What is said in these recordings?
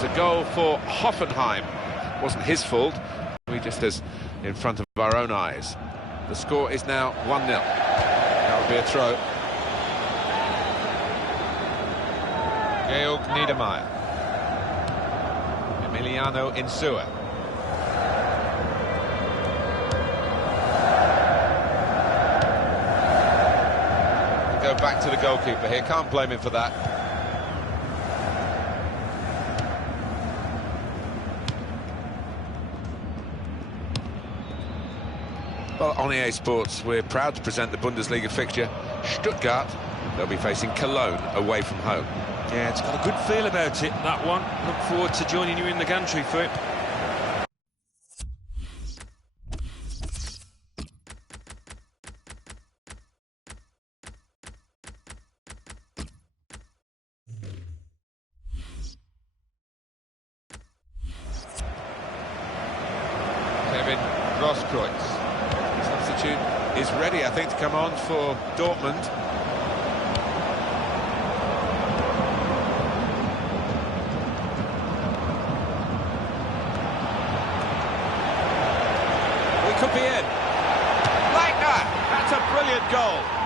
was a goal for Hoffenheim. It wasn't his fault. We just as in front of our own eyes. The score is now 1-0. That would be a throw. Georg Niedermeyer. Emiliano Insua. Go back to the goalkeeper here, can't blame him for that. Well, on EA Sports, we're proud to present the Bundesliga fixture. Stuttgart, they'll be facing Cologne away from home. Yeah, it's got a good feel about it, that one. Look forward to joining you in the gantry for it. Kevin Grosskreutz. Substitute is ready, I think, to come on for Dortmund. We could be in. Like that! That's a brilliant goal.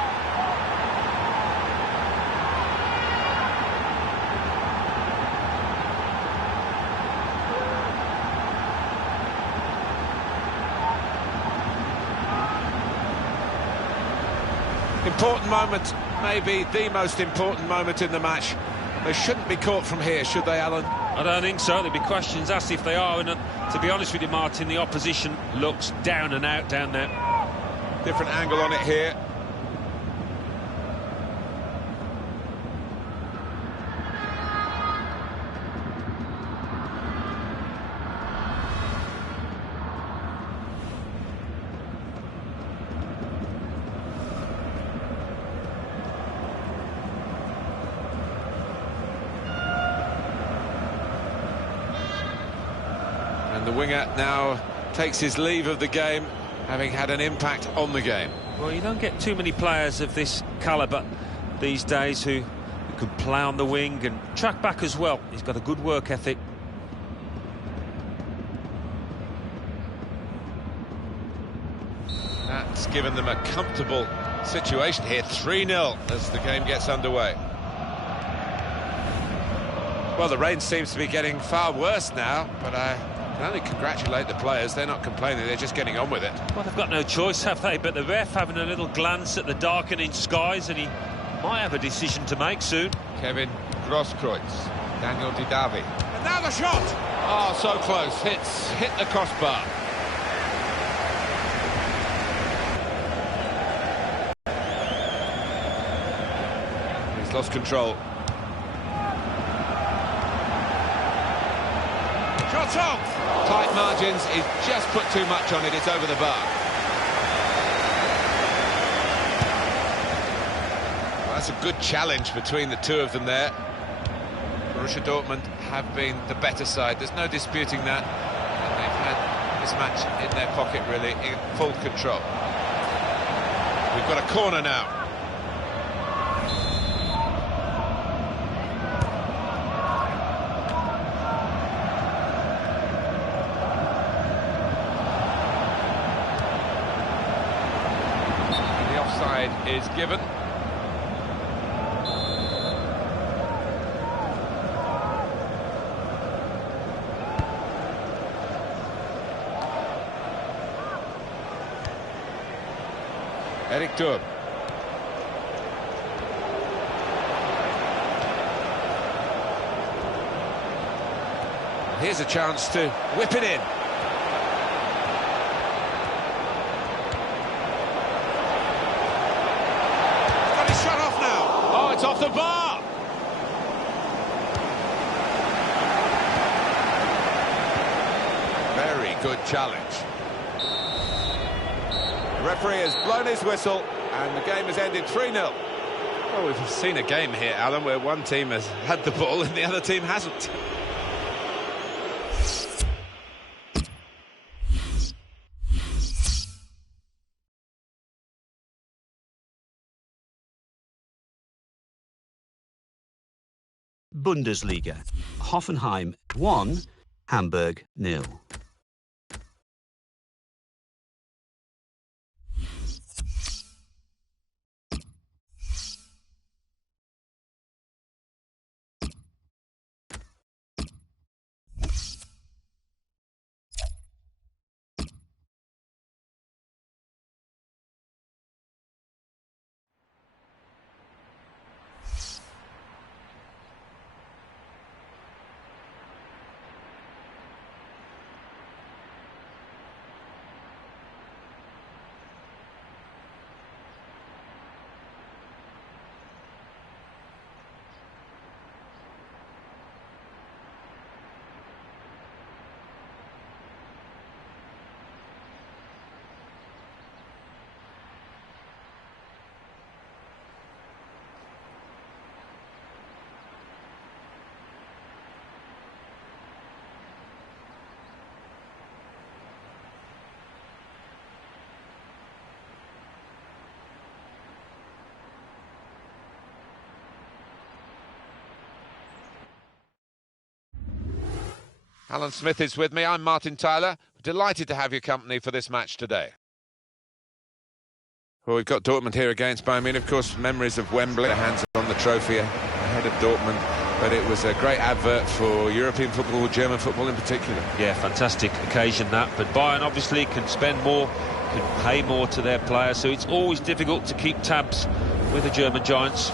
Important moment, maybe the most important moment in the match. They shouldn't be caught from here, should they, Alan? I don't think so. There'll be questions asked if they are. And to be honest with you, Martin, the opposition looks down and out down there. Different angle on it here. And the winger now takes his leave of the game, having had an impact on the game. Well, you don't get too many players of this calibre these days who can play on the wing and track back as well. He's got a good work ethic. That's given them a comfortable situation here. 3-0 as the game gets underway. Well, the rain seems to be getting far worse now, but I can only congratulate the players. They're not complaining, they're just getting on with it. Well, they've got no choice, have they? But the ref having a little glance at the darkening skies, and he might have a decision to make soon. Kevin Grosskreutz, Daniel Didavi. And now the shot! Oh, so close. Hit the crossbar. He's lost control. Shot off! Tight margins, he's just put too much on it, it's over the bar. Well, that's a good challenge between the two of them there. Borussia Dortmund have been the better side, there's no disputing that. And they've had this match in their pocket, really, in full control. We've got a corner now. Is given. Eric Durm. Here's a chance to whip it in. Shut off now. Oh, it's off the bar. Very good challenge. The referee has blown his whistle and the game has ended 3-0. Well, we've seen a game here, Alan, where one team has had the ball and the other team hasn't. Bundesliga. Hoffenheim 1, Hamburg 0. Alan Smith is with me. I'm Martin Tyler. Delighted to have your company for this match today. Well, we've got Dortmund here against Bayern Munich. Of course, memories of Wembley. The hands on the trophy ahead of Dortmund. But it was a great advert for European football, German football in particular. Yeah, fantastic occasion that. But Bayern obviously can spend more, can pay more to their players. So it's always difficult to keep tabs with the German giants.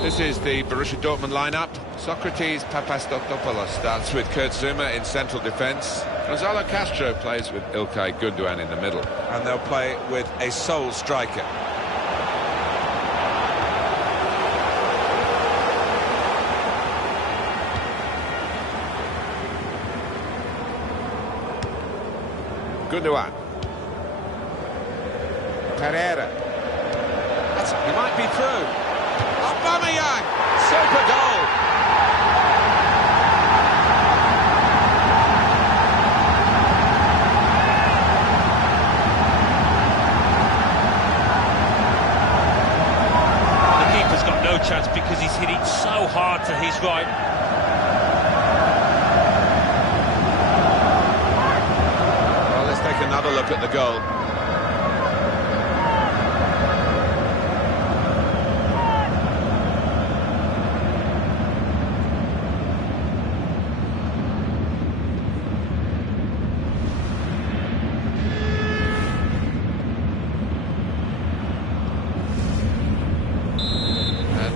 This is the Borussia Dortmund lineup. Socrates Papastotopoulos starts with Kurt Zuma in central defence. Gonzalo Castro plays with Ilkay Gundogan in the middle. And they'll play with a sole striker. Gundogan. Pereira. He might be through. Aubameyang, super goal. The keeper's got no chance because he's hit it so hard to his right. Well, let's take another look at the goal.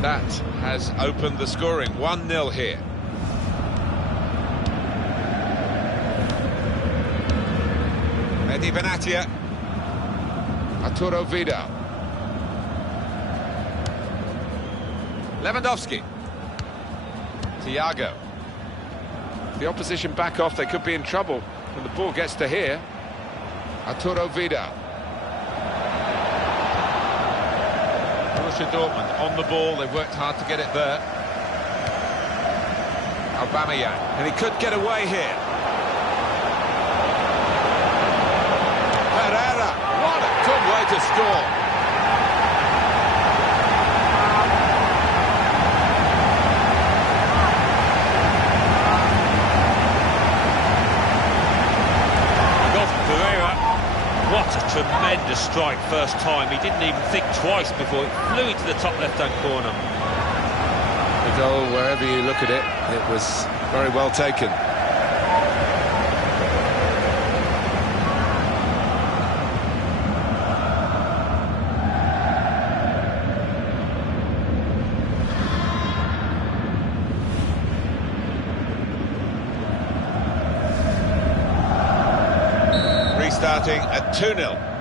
That has opened the scoring. 1-0 here. Mehdi Benatia. Arturo Vidal. Lewandowski. Thiago. The opposition back off. They could be in trouble when the ball gets to here. Arturo Vidal. Borussia Dortmund on the ball, they've worked hard to get it there. Aubameyang, and he could get away here. Pereira, what a good way to score. Goal for Pereira. What a tremendous strike first time. He didn't even think twice before it flew into the top left-hand corner. The goal, wherever you look at it, it was very well taken. Restarting at 2-0.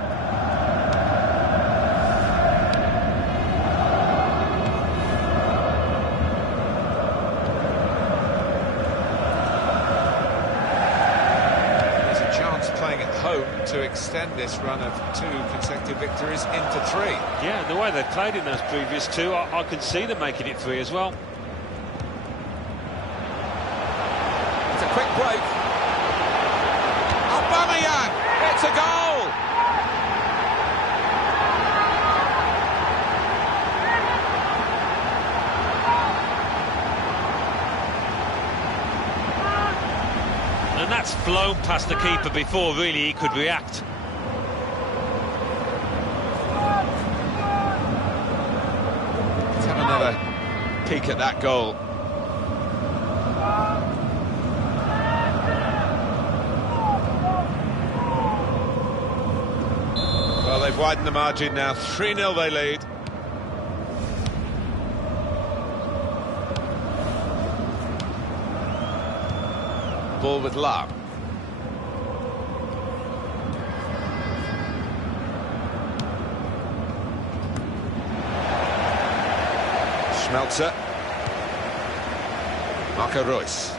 Playing at home to extend this run of 2 consecutive victories into 3. Yeah, the way they played in those previous 2, I can see them making it 3 as well. It's a quick break. Aubameyang, it's a goal! flown past the keeper before really he could react. Let's have another peek at that goal. Well, they've widened the margin now. 3-0 they lead. Ball with love. Schmelzer. Marco Reus.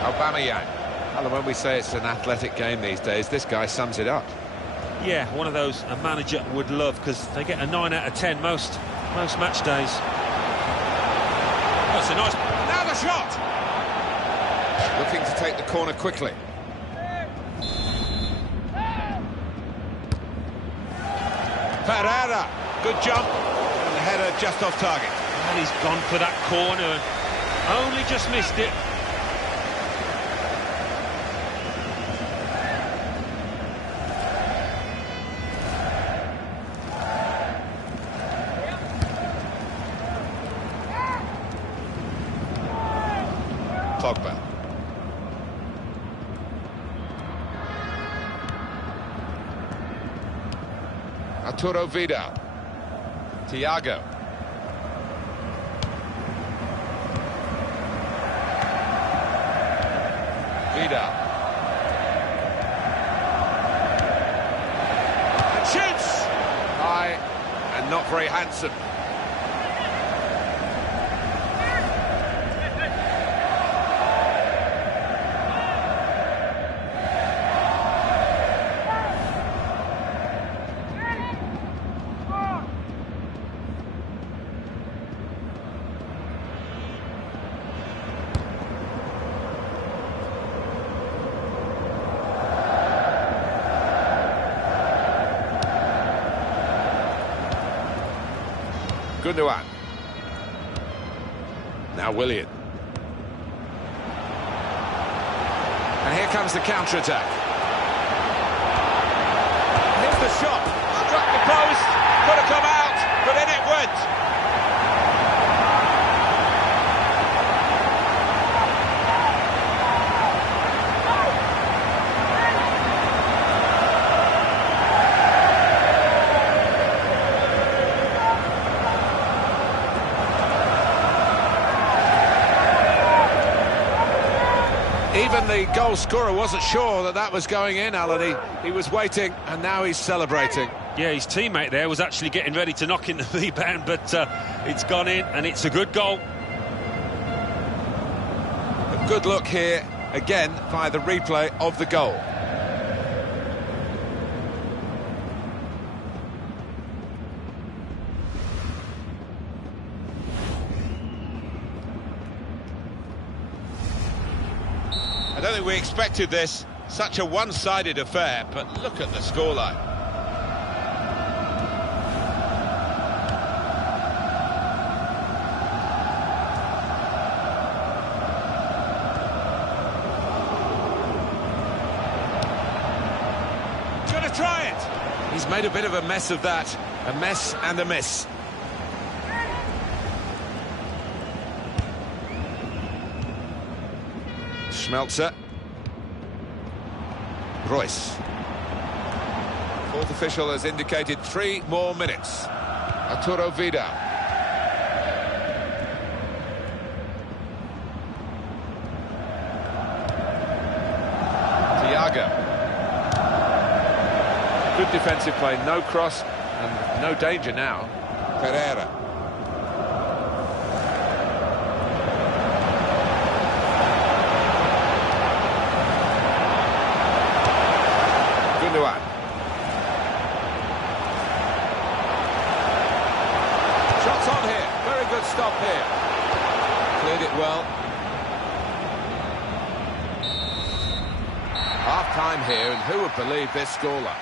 Aubameyang. Well, when we say it's an athletic game these days, this guy sums it up. Yeah, one of those a manager would love, because they get a 9 out of 10 most match days. That's a nice... Now the shot! Looking to take the corner quickly. Pereira, good jump, and the header just off target. And he's gone for that corner and only just missed it. Pogba. Arturo Vidal. Thiago. Vidal. And shoots! High and not very handsome. Gundogan. Now Willian. And here comes the counter-attack. Here's the shot. Struck the post. Could have come out, but in it went. Even the goal scorer wasn't sure that that was going in, Alan. He was waiting, and now he's celebrating. Yeah, his teammate there was actually getting ready to knock in the rebound, but it's gone in, and it's a good goal. A good look here, again, via the replay of the goal. I don't think we expected this, such a one-sided affair, but look at the scoreline. He's going to try it! He's made a bit of a mess of that, a mess and a miss. Schmelzer. Reus. Fourth official has indicated 3 more minutes. Arturo Vidal. Thiago. Good defensive play, no cross and no danger now. Pereira. Shots on here, very good stop here. Cleared it well. Half-time here, and who would believe this scoreline?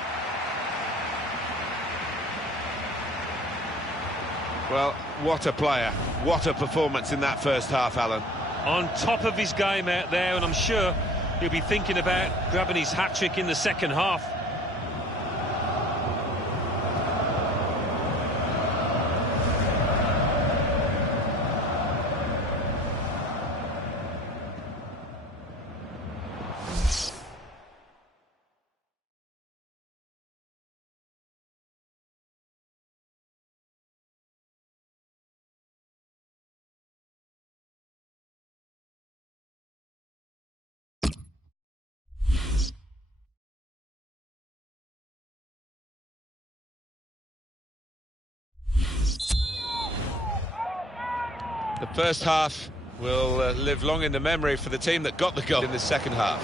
Well, what a player, what a performance in that first half, Alan. on top of his game out there, and I'm sure he'll be thinking about grabbing his hat-trick in the second half. The first half will live long in the memory for the team that got the goal in the second half.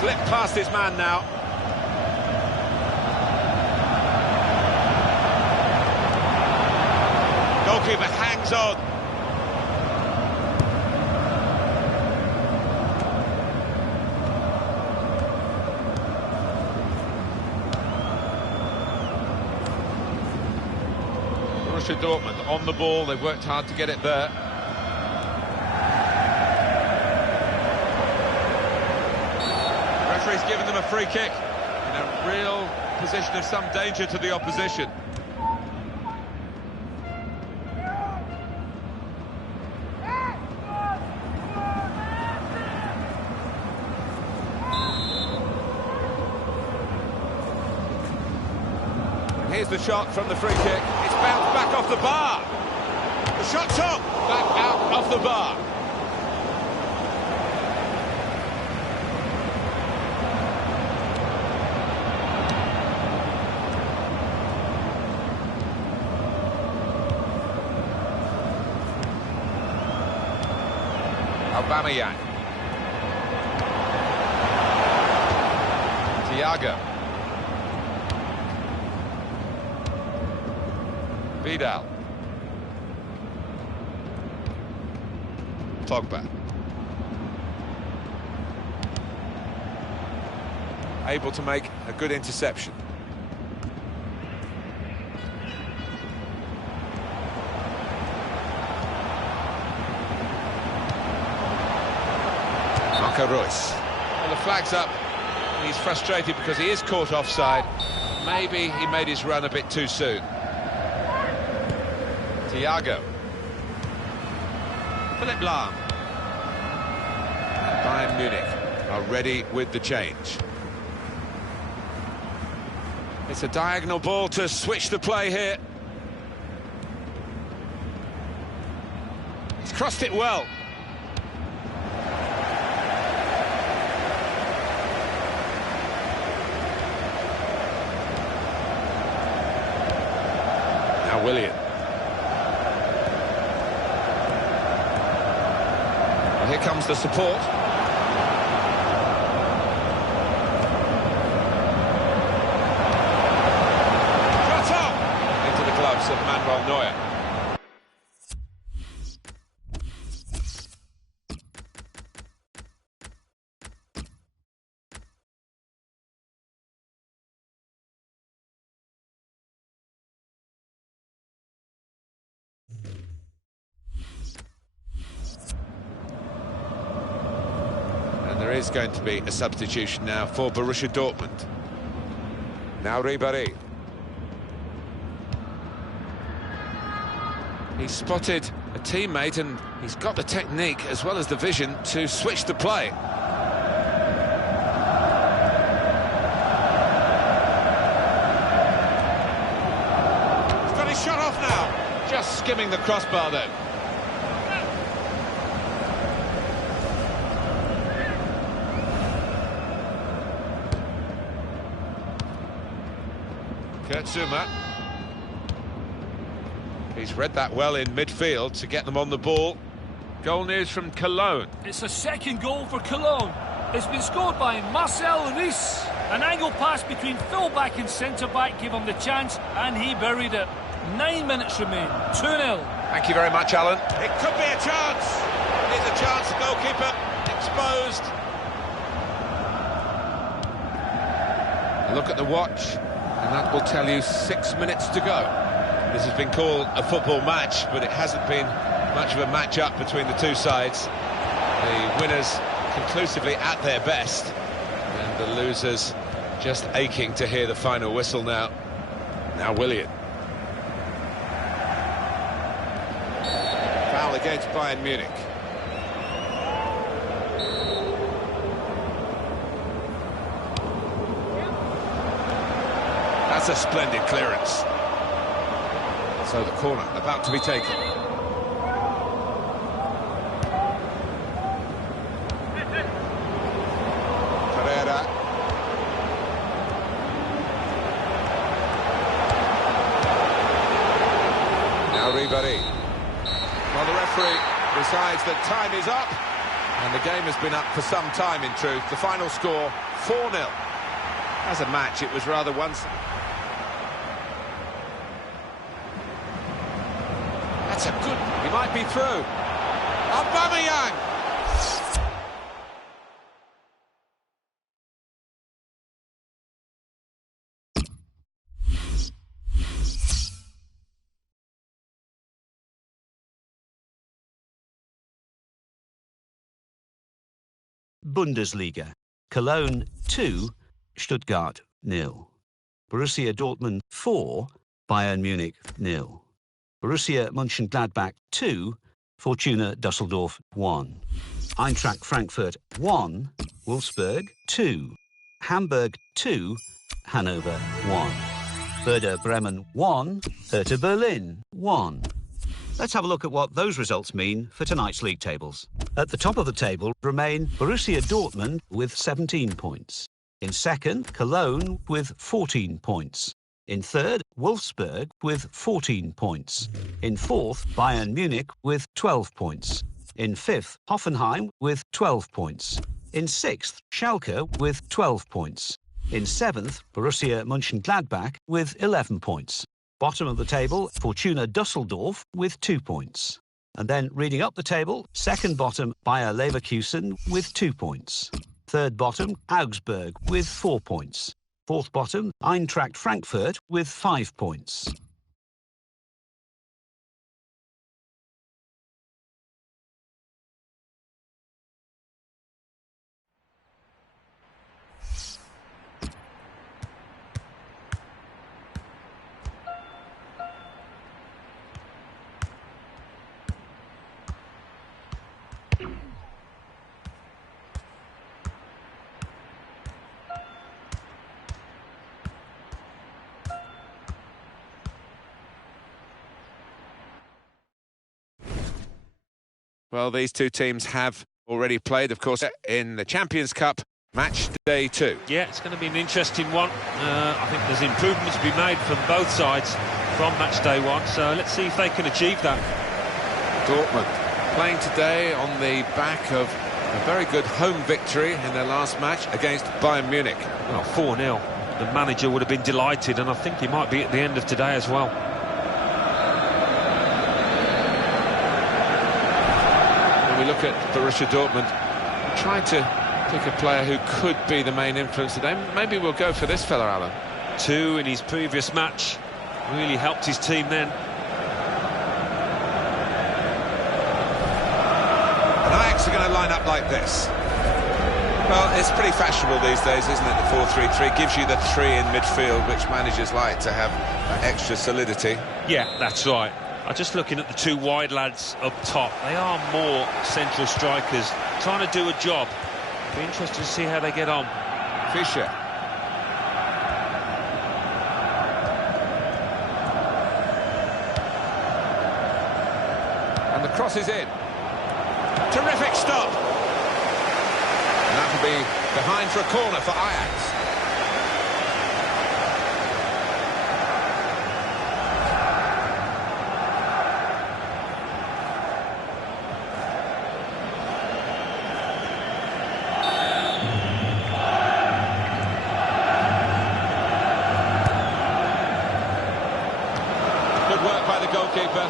Slipped past his man now. Goalkeeper hangs on. Borussia Dortmund on the ball, they've worked hard to get it there. Referee's given them a free kick in a real position of some danger to the opposition. Here's the shot from the free kick. It's bounced back off the bar. The shot's on. Back out off the bar. Aubameyang. Thiago. Vidal. Pogba. Able to make a good interception. Marco Reus. Well, the flag's up. He's frustrated because he is caught offside. Maybe he made his run a bit too soon. Thiago. Philipp Lahm. And Bayern Munich are ready with the change. It's a diagonal ball to switch the play here. He's crossed it well. Now Willian. Here comes the support. Shot on! Into the gloves of Manuel Neuer. There is going to be a substitution now for Borussia Dortmund. Now Ribéry. He's spotted a teammate and he's got the technique as well as the vision to switch the play. He's got his shot off now. Just skimming the crossbar though. Kurt Zouma. He's read that well in midfield to get them on the ball. Goal news from Cologne. It's a second goal for Cologne. It's been scored by Marcel Reus. An angle pass between full-back and centre-back gave him the chance, and he buried it. 9 minutes remain. 2-0. Thank you very much, Alan. It could be a chance. Here's a chance. The goalkeeper exposed. A look at the watch, and that will tell you 6 minutes to go. This has been called a football match, but it hasn't been much of a match-up between the two sides. The winners conclusively at their best, and the losers just aching to hear the final whistle now. Now Willian. Foul against Bayern Munich. That's a splendid clearance. So the corner about to be taken. Pereira. Now Ribéry. Well, the referee decides that time is up, and the game has been up for some time in truth. The final score, 4-0. As a match, it was rather one-sided. That's a good... He might be through. Aubameyang! Bundesliga. Cologne 2, Stuttgart 0. Borussia Dortmund 4, Bayern Munich 0. Borussia Mönchengladbach 2, Fortuna Düsseldorf 1. Eintracht Frankfurt 1, Wolfsburg 2. Hamburg 2, Hanover 1. Werder Bremen 1, Hertha Berlin 1. Let's have a look at what those results mean for tonight's league tables. At the top of the table remain Borussia Dortmund with 17 points. In second, Cologne with 14 points. In third, Wolfsburg with 14 points. In fourth, Bayern Munich with 12 points. In fifth, Hoffenheim with 12 points. In sixth, Schalke with 12 points. In seventh, Borussia Mönchengladbach with 11 points. Bottom of the table, Fortuna Düsseldorf with 2 points. And then reading up the table, second bottom, Bayer Leverkusen with 2 points. Third bottom, Augsburg with 4 points. Fourth bottom, Eintracht Frankfurt with 5 points. Well, these two teams have already played, of course, in the Champions Cup, match day 2. Yeah, it's going to be an interesting one. I think there's improvements to be made from both sides from match day 1, so let's see if they can achieve that. Dortmund playing today on the back of a very good home victory in their last match against Bayern Munich. Well, 4-0. The manager would have been delighted, and I think he might be at the end of today as well. We look at Borussia Dortmund trying to pick a player who could be the main influence today. Maybe we'll go for this fella, Alan. 2 in his previous match. Really helped his team then. And Ajax are going to line up like this. Well, it's pretty fashionable these days, isn't it? The 4-3-3 gives you the 3 in midfield, which managers like to have extra solidity. Yeah, that's right. I'm just looking at the 2 wide lads up top. They are more central strikers, trying to do a job. Be interested to see how they get on. Fischer. And the cross is in. Terrific stop. And that will be behind for a corner for Ajax. Good work by the goalkeeper.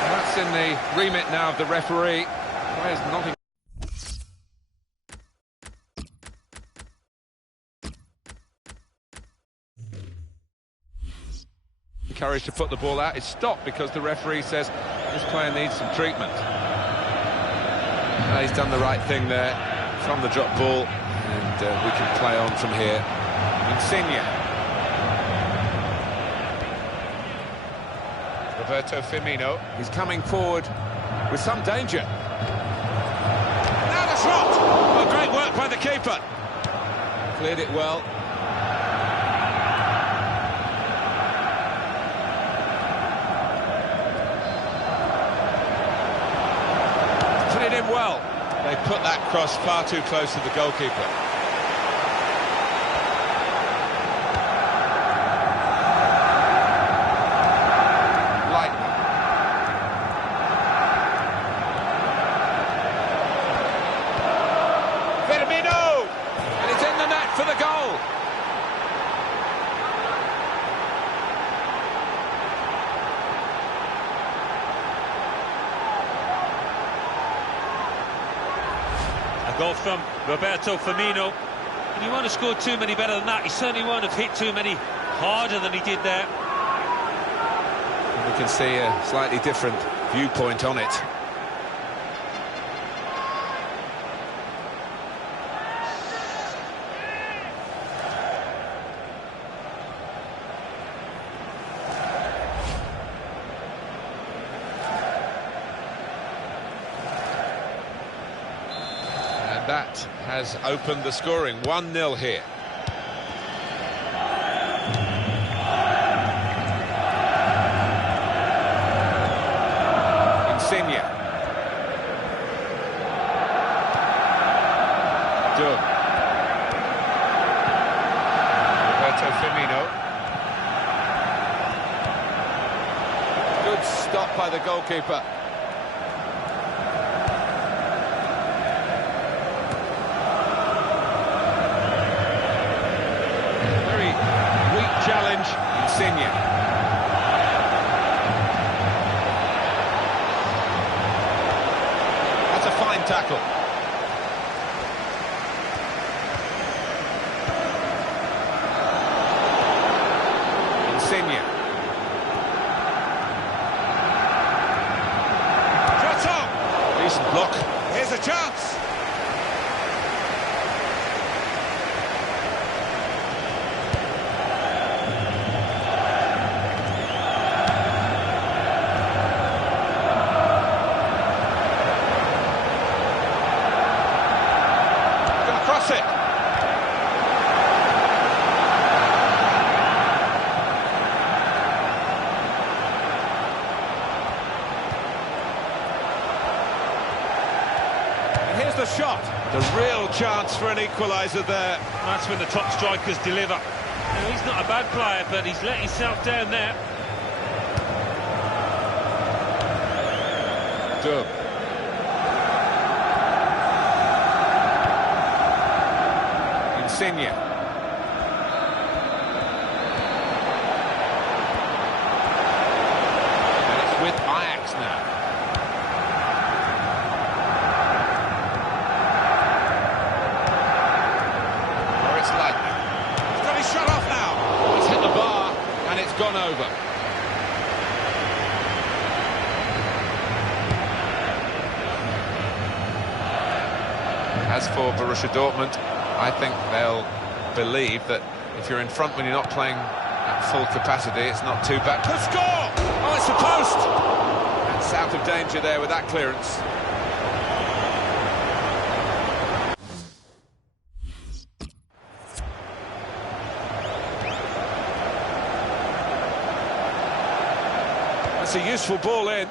And that's in the remit now of the referee. Players not encouraged to put the ball out. It's stopped because the referee says this player needs some treatment. He's done the right thing there from the drop ball, and we can play on from here. Insigne. Roberto Firmino. He's coming forward with some danger. Now the shot! Oh, great work by the keeper. Cleared it well. Put it in well. They put that cross far too close to the goalkeeper. For the goal. A goal from Roberto Firmino. And he won't have scored too many better than that. He certainly won't have hit too many harder than he did there. And we can see a slightly different viewpoint on it. That has opened the scoring. 1-0 here. Insigne. Doug. Roberto Firmino. Good stop by the goalkeeper. Challenge, Insigne. That's a fine tackle. Insigne. Shot on! Decent block. Here's a chance. It. And here's the shot. The real chance for an equaliser there. That's when the top strikers deliver. Now, he's not a bad player, but he's let himself down there. Doug. Insigne. And it's with Ajax now. Or it's Lightning. He's got his shot off now. He's hit the bar and it's gone over. As for Borussia Dortmund, I think they'll believe that if you're in front when you're not playing at full capacity, it's not too bad. To score! Oh, it's a post! That's out of danger there with that clearance. That's a useful ball in.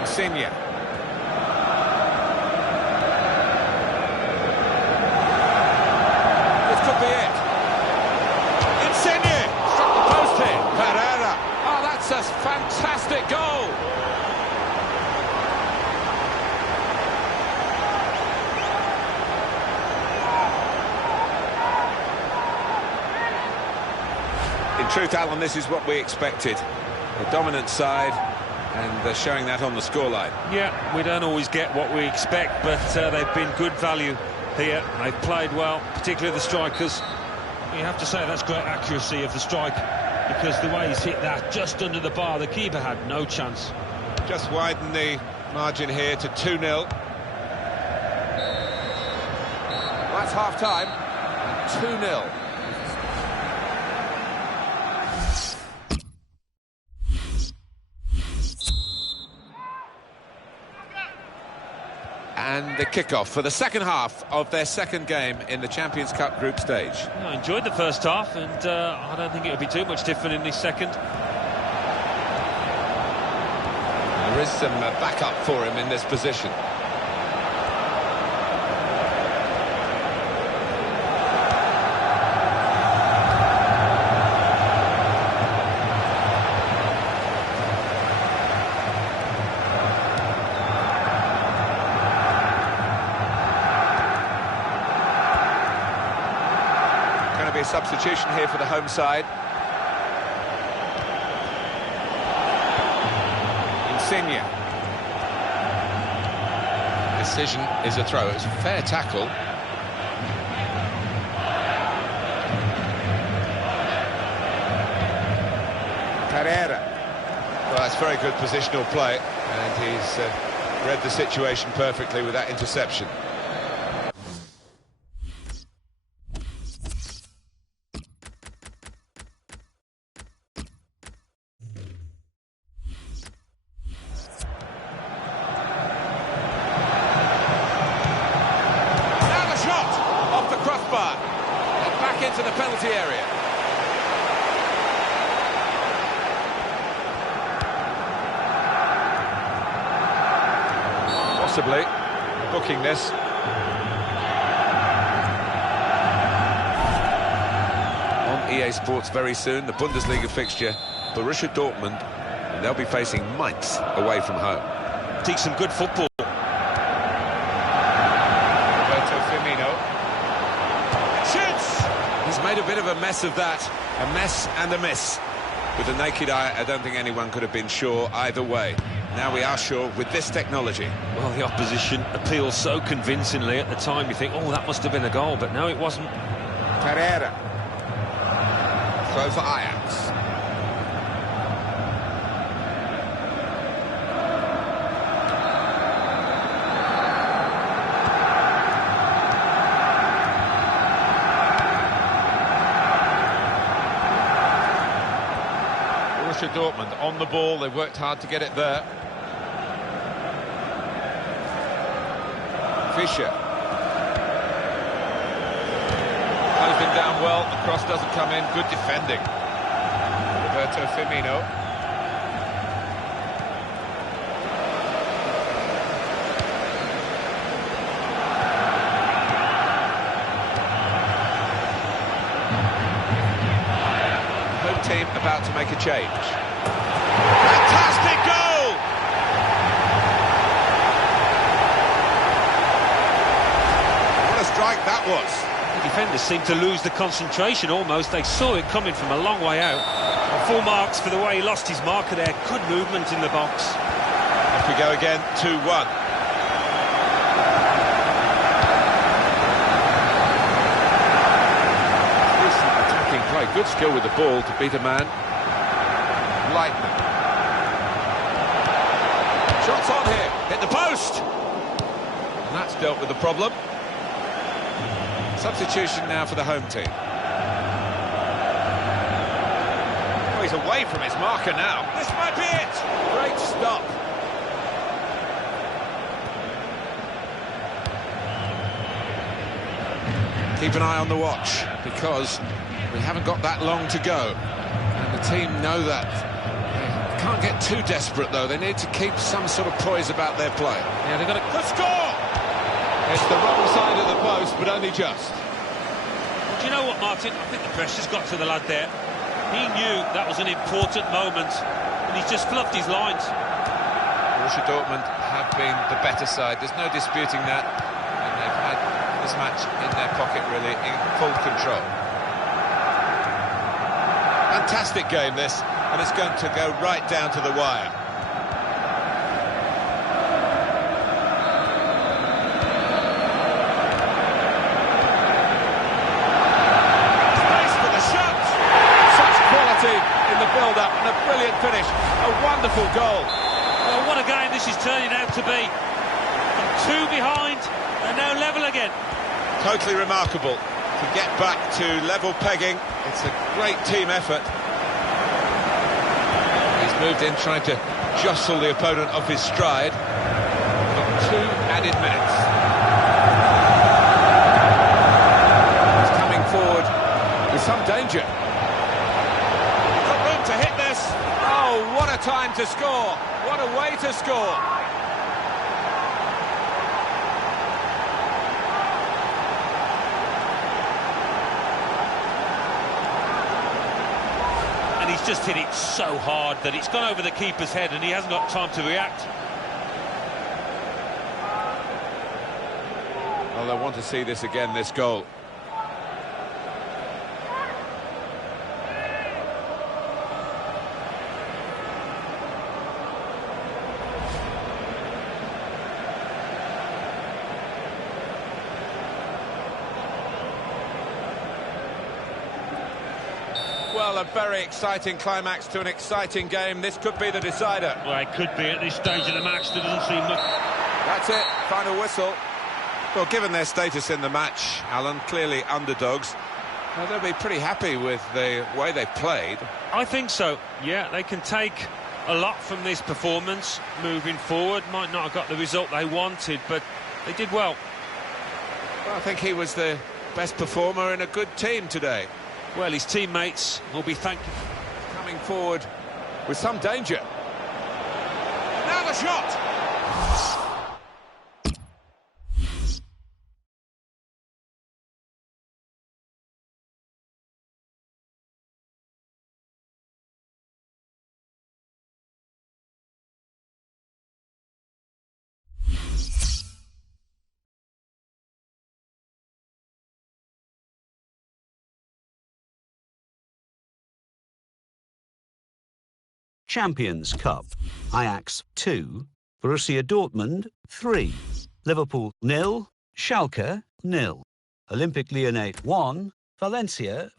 Insigne. Could be it. Insigne struck the post here. Pereira. Oh, that's a fantastic goal. In truth, Alan, this is what we expected. The dominant side, and they're showing that on the scoreline. Yeah, we don't always get what we expect, but they've been good value here. They've played well, particularly the strikers. You have to say that's great accuracy of the strike, because the way he's hit that just under the bar, the keeper had no chance. Just widen the margin here to 2-0. That's half-time, 2-0. And the kick-off for the second half of their second game in the Champions Cup group stage. I enjoyed the first half, and I don't think it would be too much different in this second. There is some backup for him in this position. A substitution here for the home side. Insigne. Decision is a throw. It's a fair tackle. Pereira. Well, that's very good positional play, and he's read the situation perfectly with that interception. Into the penalty area. Possibly booking this. On EA Sports very soon, the Bundesliga fixture, Borussia Dortmund, and they'll be facing Mainz away from home. See some good football. He's made a bit of a mess of that, a mess and a miss. With the naked eye, I don't think anyone could have been sure either way. Now we are sure with this technology. Well, the opposition appeals so convincingly at the time. You think, oh, that must have been a goal, but no, it wasn't. Pereira. Throw for Ajax. Borussia Dortmund on the ball, they worked hard to get it there. Fischer. Closed him down well, the cross doesn't come in, good defending. Roberto Firmino. Team about to make a change. Fantastic goal! What a strike that was. The defenders seemed to lose the concentration almost. They saw it coming from a long way out. Full marks for the way he lost his marker there. Good movement in the box. Off we go again, 2-1. Good skill with the ball to beat a man. Lightning. Shots on here, hit the post! And that's dealt with the problem. Substitution now for the home team. Oh, he's away from his marker now. This might be it! Great stop. Keep an eye on the watch, because we haven't got that long to go, and the team know that. They can't get too desperate, though. They need to keep some sort of poise about their play. Yeah, they've got to score! It's the wrong side of the post, but only just. Do you know what, Martin? I think the pressure's got to the lad there. He knew that was an important moment, and he's just fluffed his lines. Borussia Dortmund have been the better side. There's no disputing that, and they've had this match in their pocket, really, in full control. Fantastic game, this, and it's going to go right down to the wire. Space allowed to be. From 2 behind, they're now level again. Totally remarkable to get back to level pegging. It's a great team effort. He's moved in trying to jostle the opponent off his stride. Got 2 added minutes. He's coming forward with some danger. Got room to hit this. Oh, what a time to score. What a way to score. He's just hit it so hard that it's gone over the keeper's head and he hasn't got time to react. Well, I want to see this again, this goal. Well, a very exciting climax to an exciting game. This could be the decider. Well, it could be at this stage of the match. There doesn't seem much. That's it, final whistle. Well, given their status in the match, Alan, clearly underdogs, well, they'll be pretty happy with the way they played. I think so, yeah. They can take a lot from this performance moving forward. Might not have got the result they wanted, but they did well. Well, I think he was the best performer in a good team today. Well, his teammates will be thanking. Coming forward with some danger. Now the shot! Champions Cup. Ajax 2, Borussia Dortmund 3, Liverpool 0, Schalke 0, Olympique Lyonnais 1, Valencia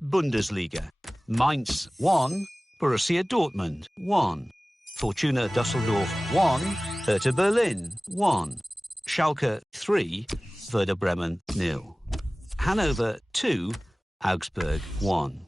Bundesliga. Mainz 1, Borussia Dortmund 1, Fortuna Düsseldorf 1, Hertha Berlin 1, Schalke 3, Werder Bremen 0, Hanover 2, Augsburg 1.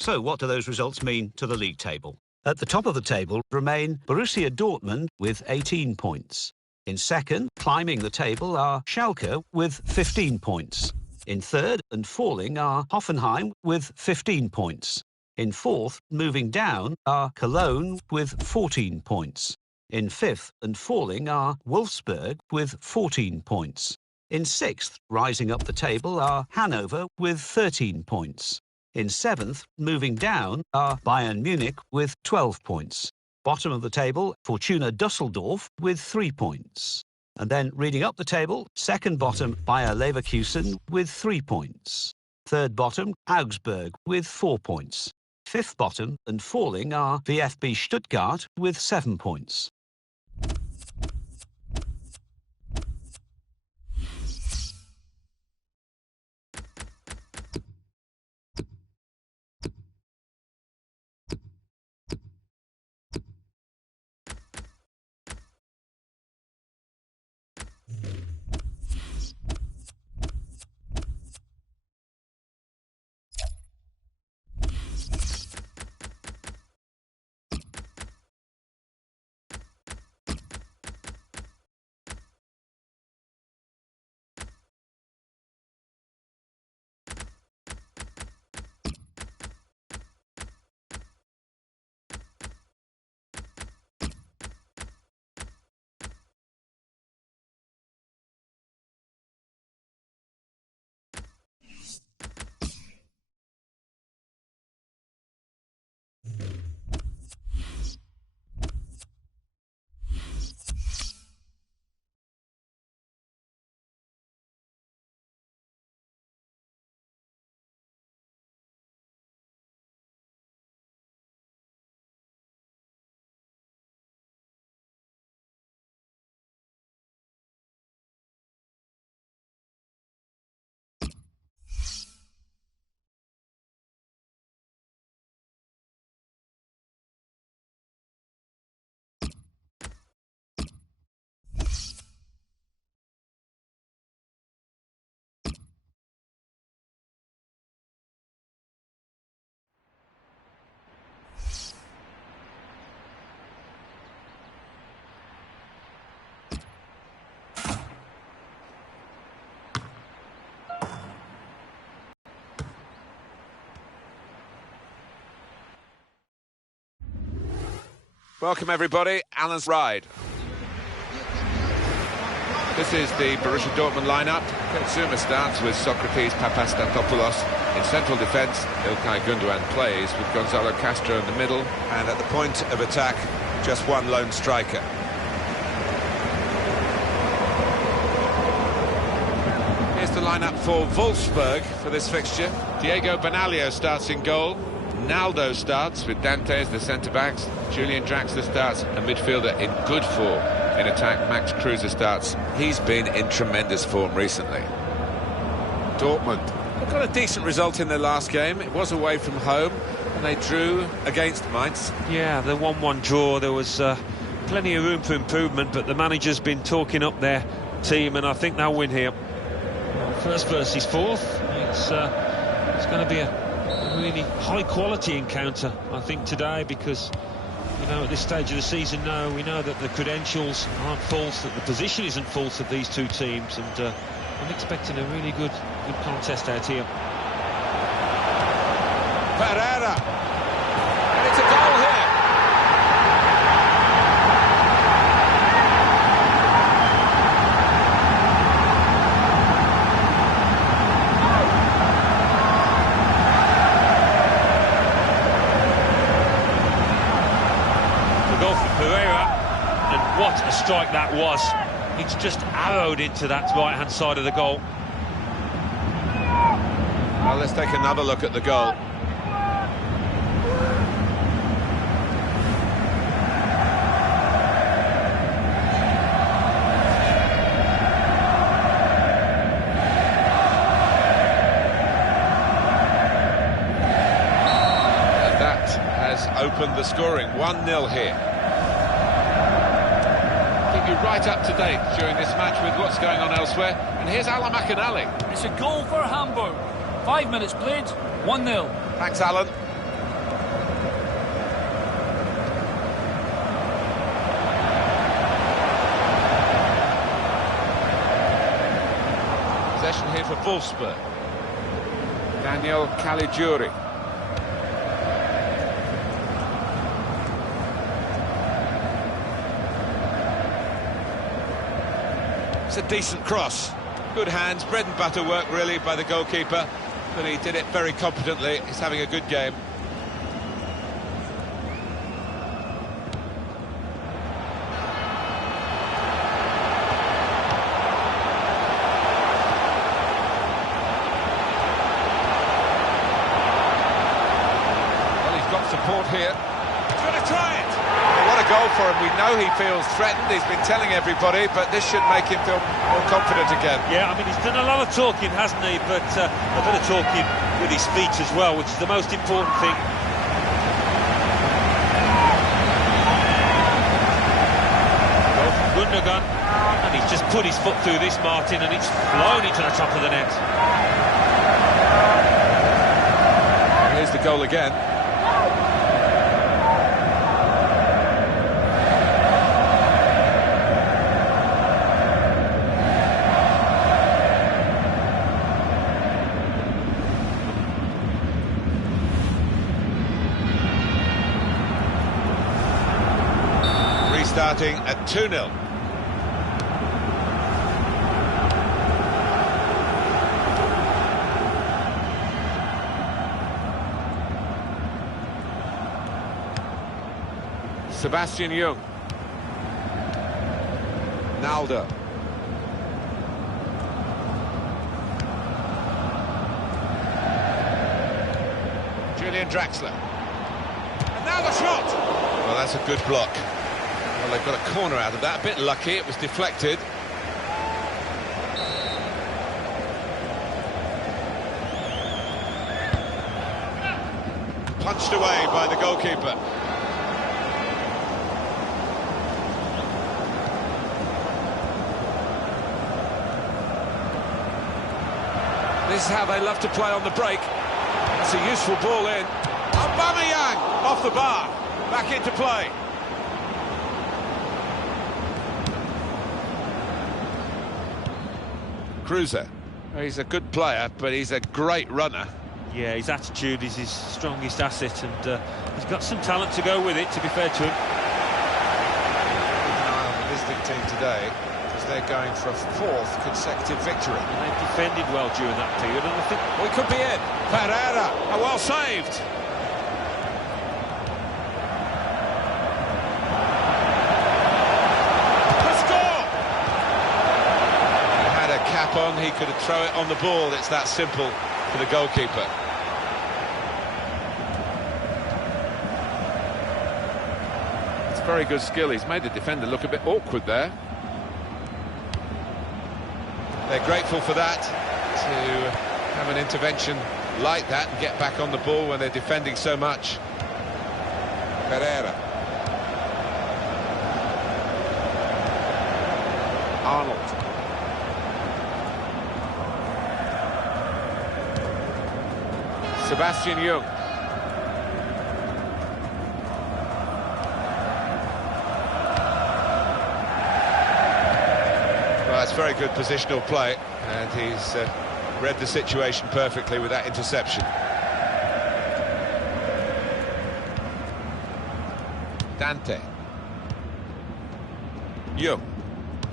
So what do those results mean to the league table? At the top of the table remain Borussia Dortmund with 18 points. In second, climbing the table, are Schalke with 15 points. In third and falling are Hoffenheim with 15 points. In fourth, moving down, are Cologne with 14 points. In fifth and falling are Wolfsburg with 14 points. In sixth, rising up the table, are Hanover with 13 points. In seventh, moving down, are Bayern Munich with 12 points. Bottom of the table, Fortuna Düsseldorf with 3 points. And then reading up the table, second bottom, Bayer Leverkusen with 3 points. Third bottom, Augsburg with 4 points. Fifth bottom and falling are VfB Stuttgart with 7 points. Welcome everybody, Alan's ride. This is the Borussia Dortmund lineup. Zuma starts with Socrates Papastatopoulos. In central defence, Ilkay Gundogan plays with Gonzalo Castro in the middle. And at the point of attack, just one lone striker. Here's the lineup for Wolfsburg for this fixture. Diego Benaglio starts in goal. Naldo starts with Dante as the centre-backs. Julian Draxler starts, a midfielder in good form. In attack, Max Kruse starts. He's been in tremendous form recently. Dortmund have got a decent result in their last game. It was away from home, and they drew against Mainz. Yeah, the 1-1 draw, there was plenty of room for improvement, but the manager's been talking up their team, and I think they'll win here. First versus fourth. It's going to be a really high-quality encounter, I think, today, because, you know, at this stage of the season now, we know that the credentials aren't false, that the position isn't false of these two teams, and I'm expecting a really good contest out here. Pereira, and it's a goal here. What a strike that was. It's just arrowed into that right-hand side of the goal. Well, let's take another look at the goal. And that has opened the scoring. 1-0 here. Right up to date during this match with what's going on elsewhere. And here's Alan McInally. It's a goal for Hamburg. 5 minutes played, 1-0. Thanks, Alan. Possession here for Wolfsburg. Daniel Caligiuri. It's a decent cross. Good hands, bread and butter work really by the goalkeeper, but he did it very competently. He's having a good game. Well, he's support here. He's going to try it. What a goal for him. We know he feels threatened. He's been telling everybody, but this should make him feel more confident again. Yeah, I mean, he's done a lot of talking, hasn't he? But a bit of talking with his feet as well, which is the most important thing. Goal from Gundogan, and he's just put his foot through this, Martin, and it's flown into the top of the net. Here's the goal again. Restarting at 2-0. Sebastian Jung. Naldo. Julian Draxler. And now the shot! Well, that's a good block. Well, they've got a corner out of that. A bit lucky, it was deflected. Punched away by the goalkeeper. This is how they love to play on the break. That's a useful ball in. Aubameyang off the bar. Back into play. Cruiser. He's a good player, but he's a great runner. Yeah, his attitude is his strongest asset, and he's got some talent to go with it, to be fair to him. Keep an eye on the visiting team today, because they're going for a 4th consecutive victory. And they've defended well during that period, and I think... We could be in. Pereira, well saved. Cap on, he could have thrown it on the ball. It's that simple for the goalkeeper. It's very good skill. He's made the defender look a bit awkward there. They're grateful for that, to have an intervention like that and get back on the ball when they're defending so much. Pereira. Arnold. Sebastian Jung. Well, that's very good positional play, and he's read the situation perfectly with that interception. Dante. Jung.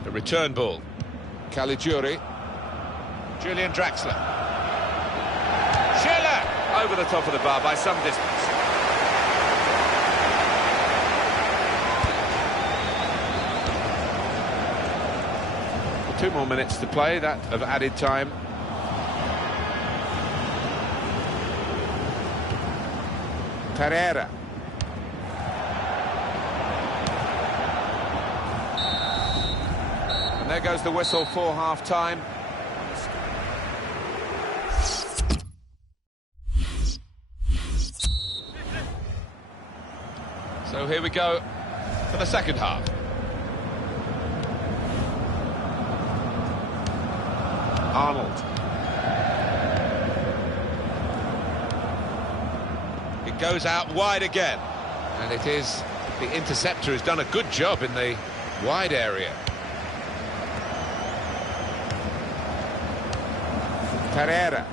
The return ball. Caligiuri. Julian Draxler. Over the top of the bar by some distance. Well, 2 more minutes to play, that of added time. Pereira. And there goes the whistle for half-time. So here we go for the second half. Arnold. It goes out wide again. And it is the interceptor who's done a good job in the wide area. Pereira.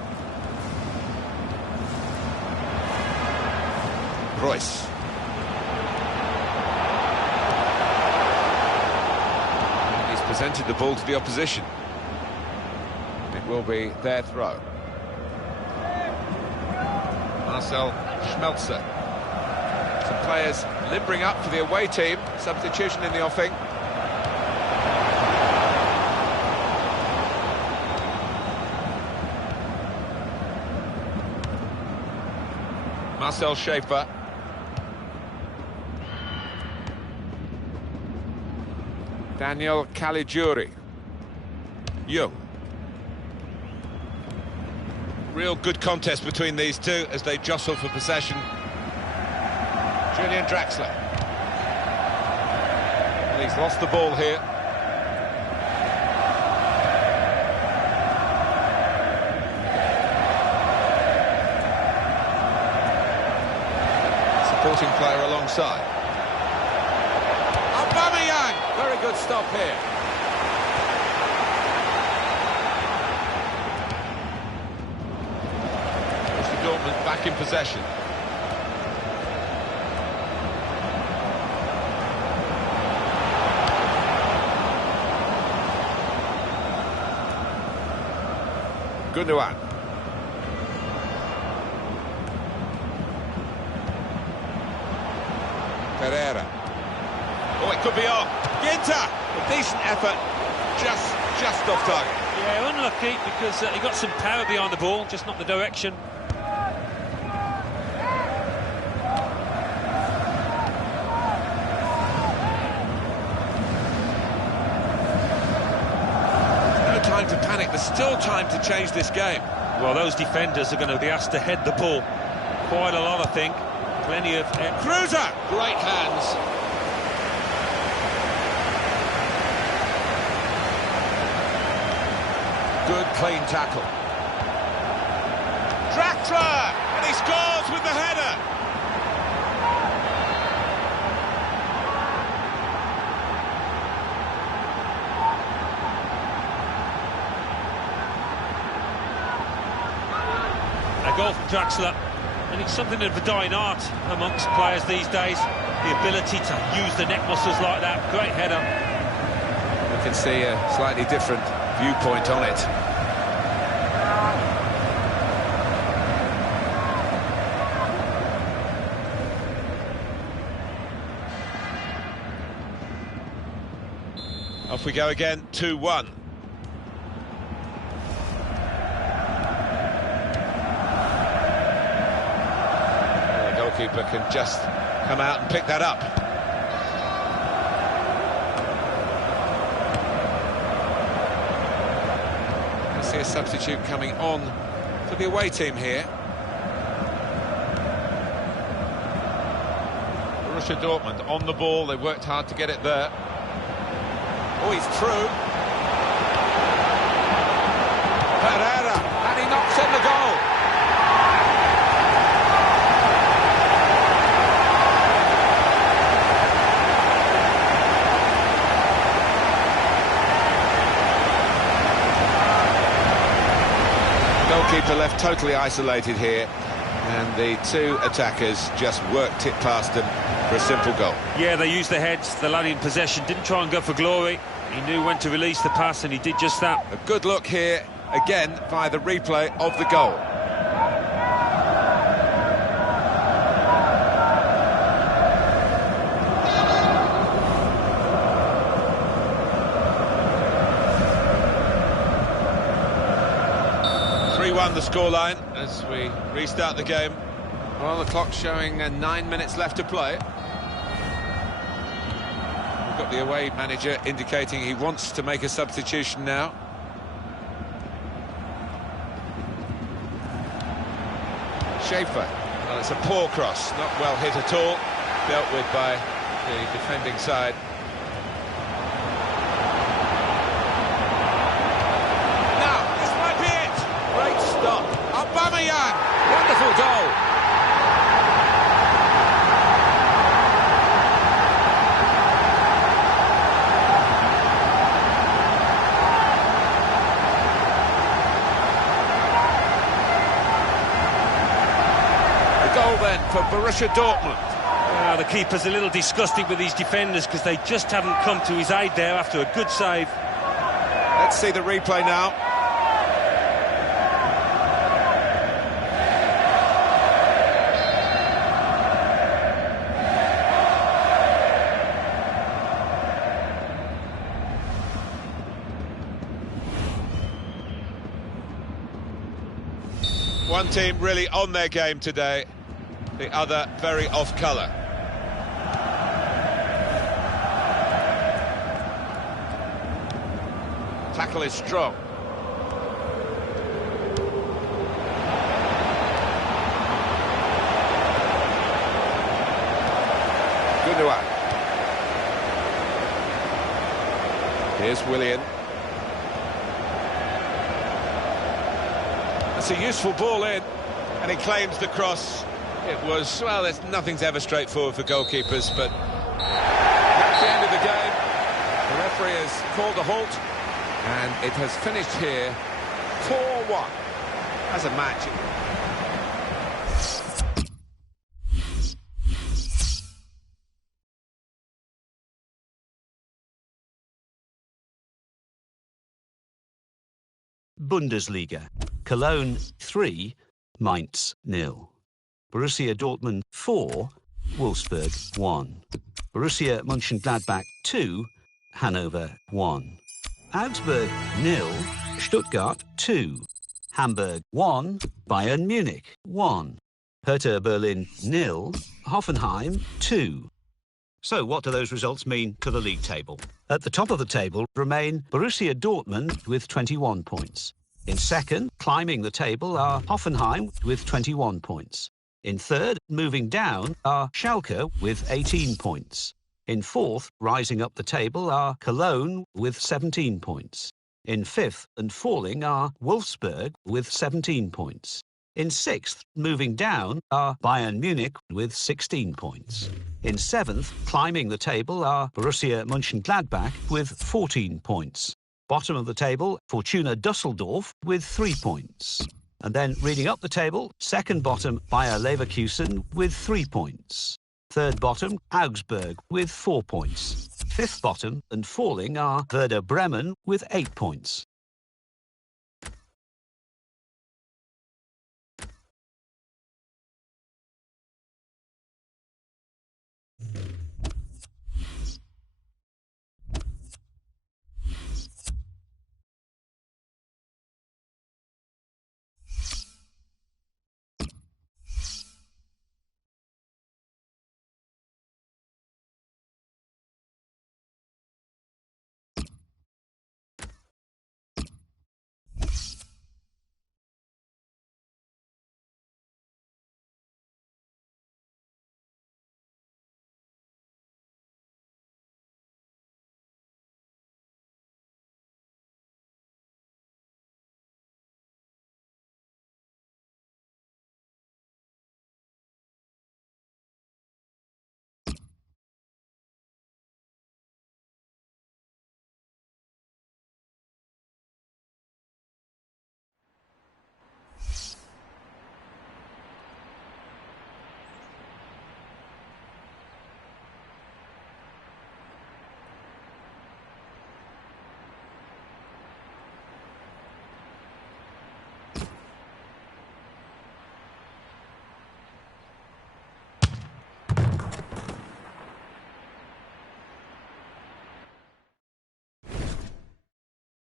Royce. Presented the ball to the opposition. It will be their throw. Marcel Schmelzer. Some players limbering up for the away team. Substitution in the offing. Marcel Schaefer. Daniel Caligiuri. Young. Real good contest between these two as they jostle for possession. Julian Draxler. Well, he's lost the ball here. Supporting player alongside. Aubameyang! Very good stop here. Dortmund back in possession. Gundogan. Pereira. Oh, it could be on. Ginter! A decent effort. Just off target. Yeah, unlucky because he got some power behind the ball, just not the direction. Time to panic, there's still time to change this game. Well, those defenders are going to be asked to head the ball quite a lot, I think. Plenty of... Cruiser! Great hands. Good clean tackle. Draxler! And he scores with the header! A goal from Draxler, and it's something of a dying art amongst players these days, the ability to use the neck muscles like that. Great header. We can see a slightly different viewpoint on it. Off we go again, 2-1. Goalkeeper can just come out and pick that up. I see a substitute coming on for the away team here. Borussia Dortmund on the ball, they worked hard to get it there. Oh, he's through. Pereira, and he knocks in the goal. Goalkeeper left totally isolated here, and the two attackers just worked it past them for a simple goal. Yeah, they used their heads. The lad in possession didn't try and go for glory. He knew when to release the pass, and he did just that. A good look here, again, via the replay of the goal. The scoreline as we restart the game. Well, the clock's showing 9 minutes left to play. We've got the away manager indicating he wants to make a substitution now. Schaefer. Well, it's a poor cross, not well hit at all. Dealt with by the defending side. Aubameyang! Wonderful goal! The goal then for Borussia Dortmund. The keeper's a little disgusted with these defenders because they just haven't come to his aid there after a good save. Let's see the replay now. One team really on their game today, the other very off colour. Tackle is strong. Gundogan. Here's Willian. That's a useful ball in, and he claims the cross. It was, well, nothing's ever straightforward for goalkeepers, but that's the end of the game. The referee has called a halt, and it has finished here 4-1 as a match. Bundesliga. Cologne 3, Mainz 0. Borussia Dortmund 4, Wolfsburg 1. Borussia Mönchengladbach 2, Hanover 1. Augsburg 0, Stuttgart 2. Hamburg 1, Bayern Munich 1. Hertha Berlin 0, Hoffenheim 2. So what do those results mean to the league table? At the top of the table remain Borussia Dortmund with 21 points. In second, climbing the table, are Hoffenheim with 21 points. In third, moving down, are Schalke with 18 points. In fourth, rising up the table, are Cologne with 17 points. In fifth and falling are Wolfsburg with 17 points. In sixth, moving down, are Bayern Munich with 16 points. In seventh, climbing the table, are Borussia Mönchengladbach with 14 points. Bottom of the table, Fortuna Düsseldorf with 3 points. And then reading up the table, second bottom, Bayer Leverkusen with 3 points. Third bottom, Augsburg with 4 points. Fifth bottom and falling are Werder Bremen with 8 points.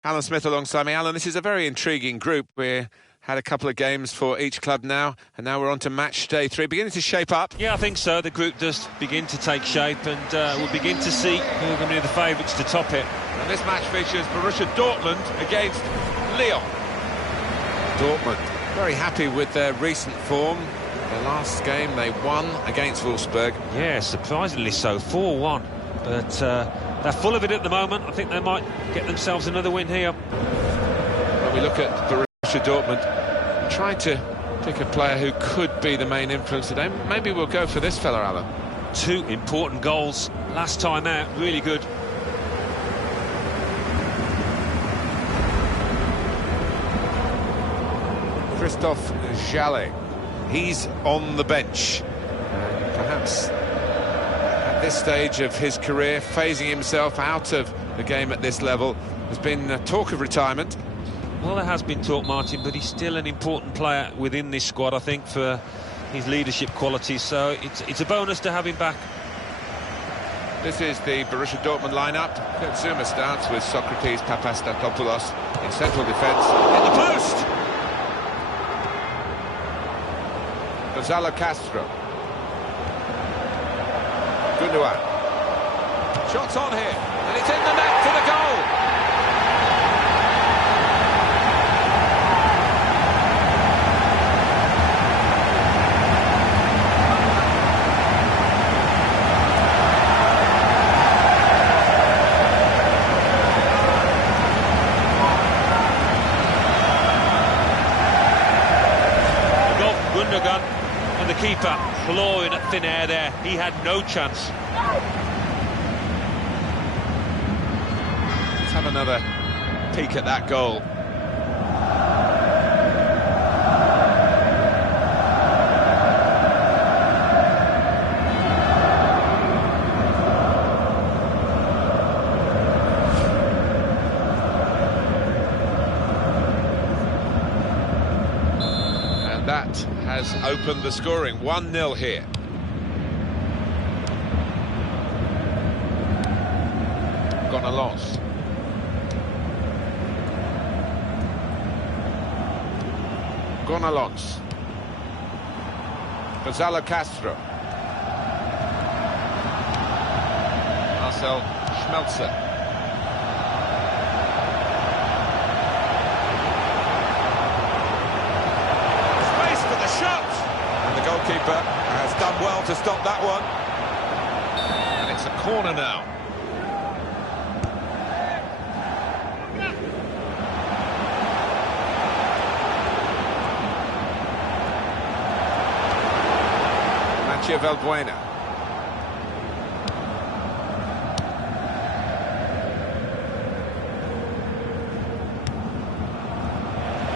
Alan Smith alongside me. Alan, this is a very intriguing group. We had a couple of games for each club now, and now we're on to match day 3. Beginning to shape up. Yeah, I think so. The group does begin to take shape, and we'll begin to see who are going to be the favourites to top it. And this match features Borussia Dortmund against Lyon. Dortmund very happy with their recent form. The last game they won against Wolfsburg. Yeah, surprisingly so, 4-1. But they're full of it at the moment. I think they might get themselves another win here. When we look at Borussia Dortmund, trying to pick a player who could be the main influence today. Maybe we'll go for this fella, Alan. 2 important goals last time out, really good. Christophe Jallet, he's on the bench. Perhaps at this stage of his career, phasing himself out of the game at this level. There's been talk of retirement. Well, there has been talk, Martin, but he's still an important player within this squad, I think, for his leadership qualities. So it's a bonus to have him back. This is the Borussia Dortmund lineup. Kurt Zouma starts with Socrates Papastatopoulos in central defence. In the post! Gonzalo Castro. Gundogan. Shots on here, and it's in the net for the goal. Keeper clawing at thin air there. He had no chance. Let's have another peek at that goal. That has opened the scoring. 1-0 here. Gone a loss. Gone a loss. Gonzalo Castro. Marcel Schmelzer. Shot! And the goalkeeper has done well to stop that one. And it's a corner now. Mathieu Valbuena.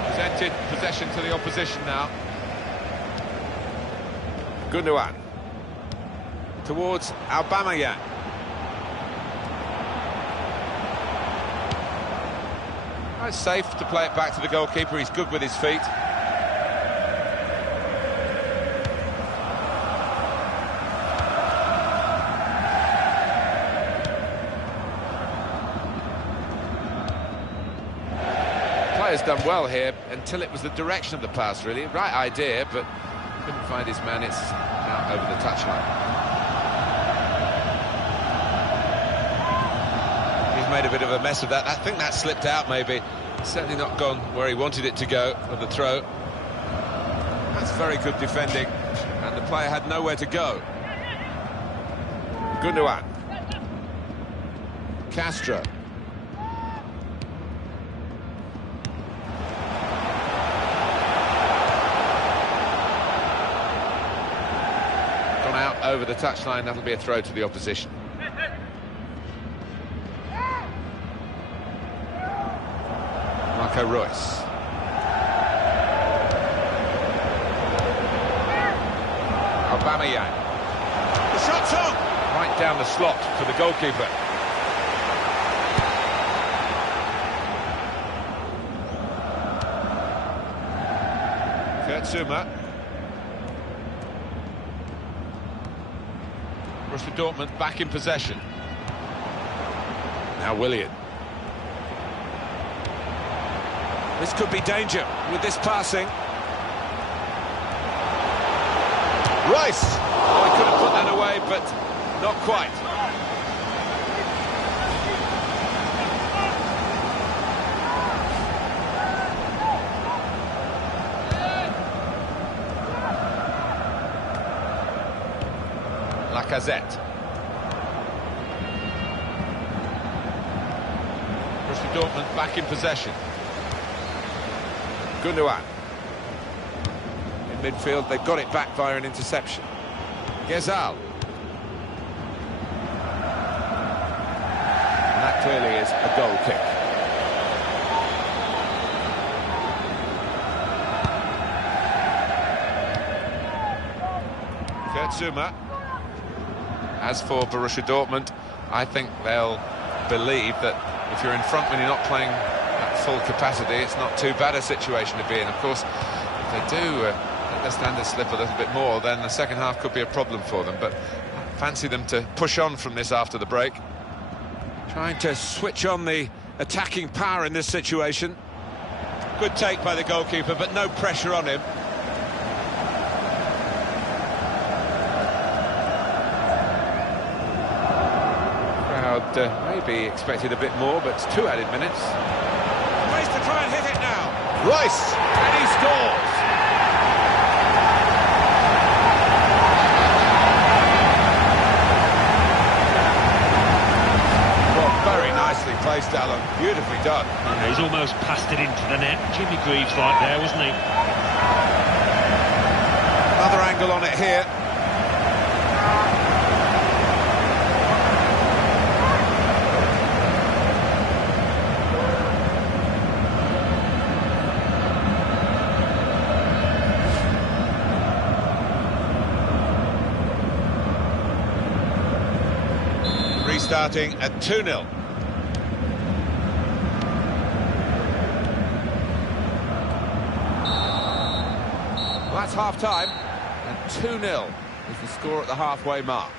Presented possession to the opposition now. Gundogan towards Aubameyang. It's safe to play it back to the goalkeeper. He's good with his feet. Player's done well here until it was the direction of the pass, really. Right idea, but couldn't find his man. It's now over the touchline. He's made a bit of a mess of that. I think that slipped out, maybe. It's certainly not gone where he wanted it to go with the throw. That's very good defending, and the player had nowhere to go. Gundogan. Castro. Out over the touchline, that'll be a throw to the opposition. Marco Reus. Aubameyang. The shot's on! Right down the slot for the goalkeeper. Kurt Zouma. Borussia Dortmund back in possession. Now Willian. This could be danger with this passing. Rice! Oh, he could have put that away, but not quite. Lacazette. Borussia Dortmund back in possession. Gundogan. In midfield, they've got it back via an interception. Gezal. And that clearly is a goal kick. Kurt Zouma. As for Borussia Dortmund, I think they'll believe that if you're in front when you're not playing at full capacity, it's not too bad a situation to be in. Of course, if they do let their standards slip a little bit more, then the second half could be a problem for them. But I fancy them to push on from this after the break. Trying to switch on the attacking power in this situation. Good take by the goalkeeper, but no pressure on him. Maybe expected a bit more, but it's 2 added minutes. Ways to try and hit it now. Rice! And he scores! Well, very nicely placed, Alan. Beautifully done. Yeah, he's almost passed it into the net. Jimmy Greaves like there, wasn't he? Another angle. angle on it here. Restarting at 2-0. Well, that's half-time, and 2-0 is the score at the halfway mark.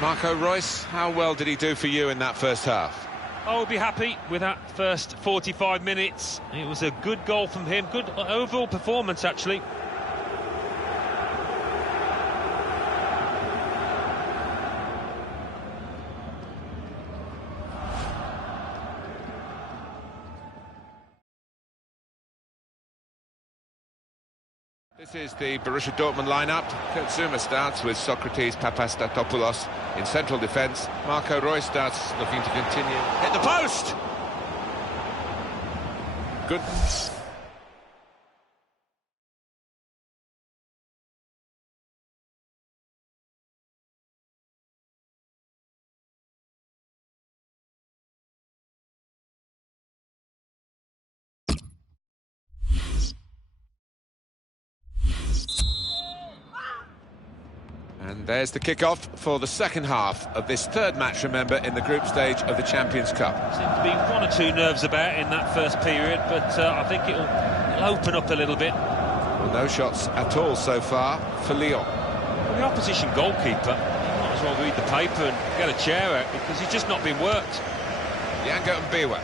Marco Reus, how well did he do for you in that first half? I'll be happy with that first 45 minutes. It was a good goal from him, good overall performance actually. This is the Borussia Dortmund lineup. Kurt Zouma starts with Socrates Papastatopoulos in central defence. Marco Reus starts looking to continue. Hit the post! Goodness. And there's the kick-off for the second half of this third match, remember, in the group stage of the Champions Cup. Seemed to be one or two nerves about in that first period, but I think it'll open up a little bit. Well, no shots at all so far for Lyon. Well, the opposition goalkeeper, he might as well read the paper and get a chair out because he's just not been worked. Yango and Biwa.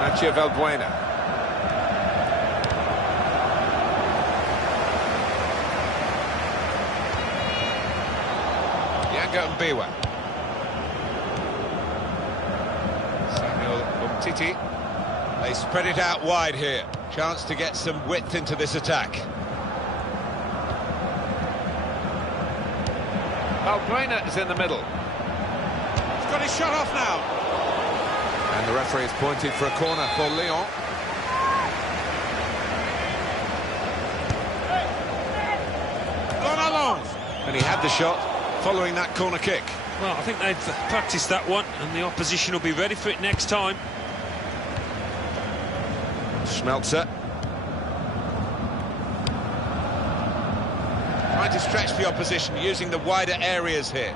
Mathieu Valbuena. Yango and Biwa. Samuel Umtiti. They spread it out wide here. Chance to get some width into this attack. Valbuena is in the middle. He's got his shot off now. And the referee is pointed for a corner for Lyon. Gone along. And he had the shot following that corner kick. Well, I think they've practiced that one and the opposition will be ready for it next time. Schmelzer. Trying to stretch the opposition using the wider areas here.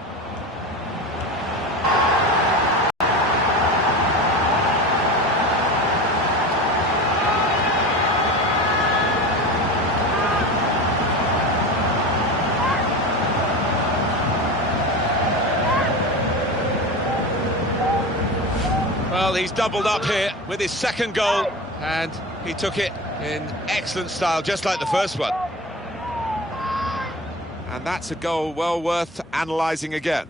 Well, he's doubled up here with his second goal, and he took it in excellent style, just like the first one. And that's a goal well worth analysing again.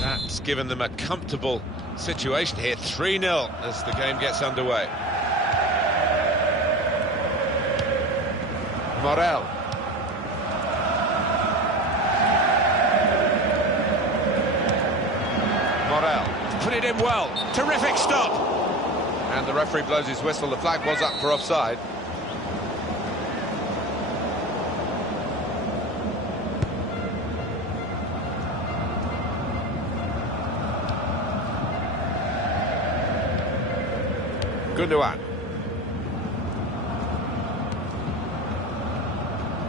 That's given them a comfortable situation here, 3-0 as the game gets underway. Morel. Morel. Put it in well. Terrific stop. And the referee blows his whistle. The flag was up for offside. Gundogan.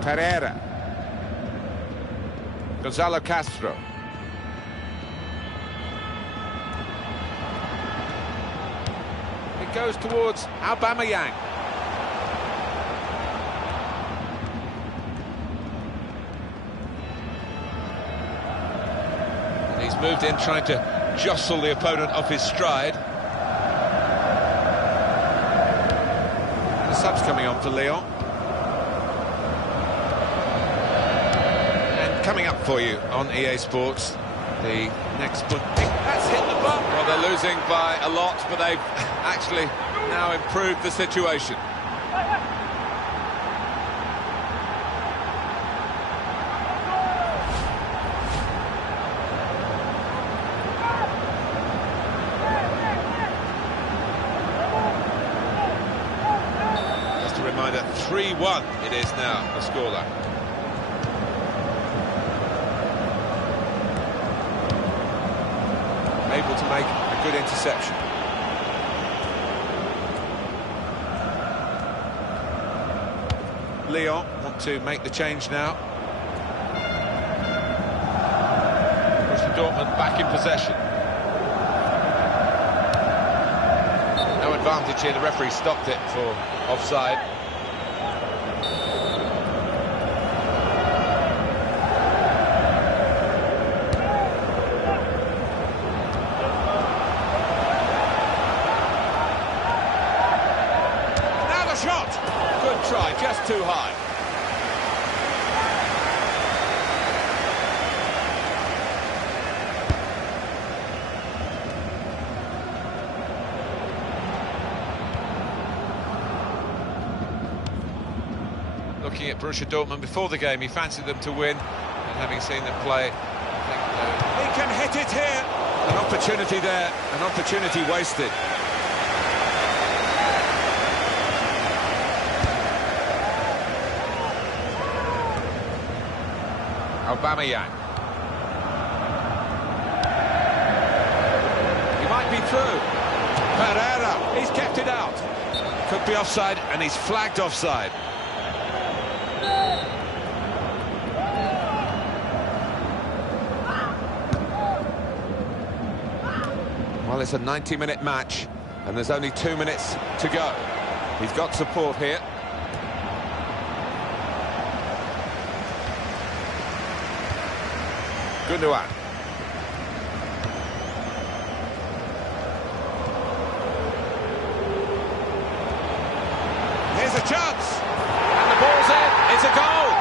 Pereira. Gonzalo Castro. It goes towards Aubameyang. And he's moved in trying to jostle the opponent off his stride. And the subs coming on for Lyon. And coming up for you on EA Sports, the next one. That's hit the bar. Well, they're losing by a lot, but they've actually now improved the situation. reminder, 3-1 it is now, the scoreline. Able to make a good interception. Lyon want to make the change now. Borussia Dortmund back in possession. No advantage here, the referee stopped it for offside. Now the shot! Good try, just too high. Looking at Borussia Dortmund before the game, he fancied them to win, and having seen them play, I He can hit it here. An opportunity there, an opportunity wasted. Aubameyang. He might be through. Pereira, he's kept it out. Could be offside, and he's flagged offside. Well, it's a 90-minute match, and there's only 2 minutes to go. He's got support here. Gundogan. Here's a chance. And the ball's in. It's a goal.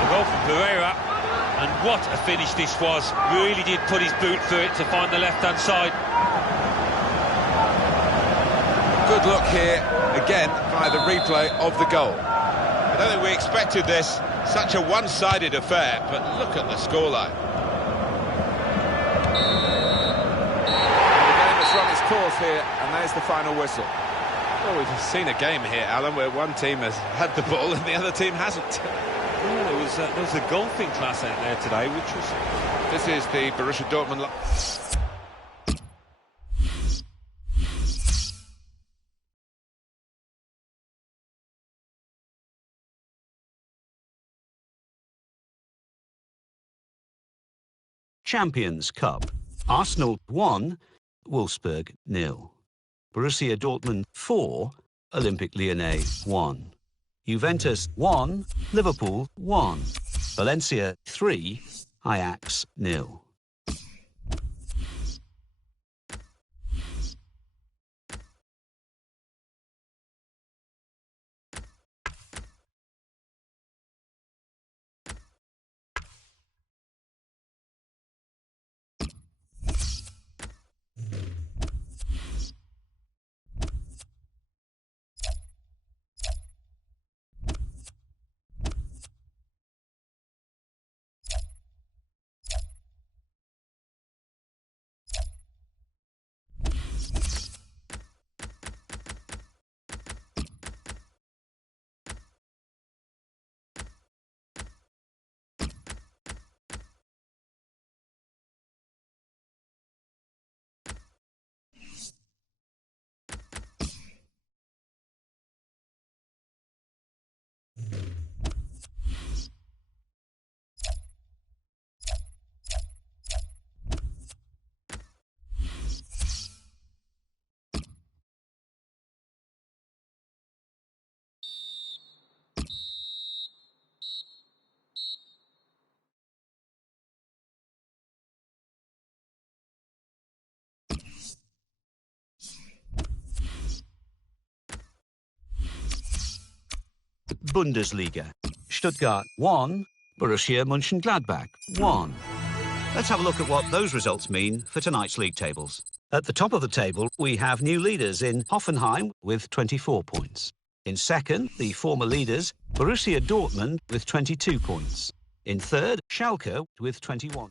The goal from Pereira, and what a finish this was. Really did put his boot through it to find the left-hand side. Good look here, again, via the replay of the goal. I don't think we expected this, such a one-sided affair, but look at the scoreline. The game has run its course here, and there's the final whistle. Well, we've seen a game here, Alan, where one team has had the ball and the other team hasn't. Yeah, there was a golfing class out there today, which was... This is the Borussia Dortmund... Champions Cup. Arsenal 1, Wolfsburg 0. Borussia Dortmund 4, Olympique Lyonnais 1. Juventus 1, Liverpool 1. Valencia 3, Ajax 0. Bundesliga. Stuttgart 1, Borussia Mönchengladbach 1. Let's have a look at what those results mean for tonight's league tables. At the top of the table, we have new leaders in Hoffenheim with 24 points. In second, the former leaders, Borussia Dortmund with 22 points. In third, Schalke with 21.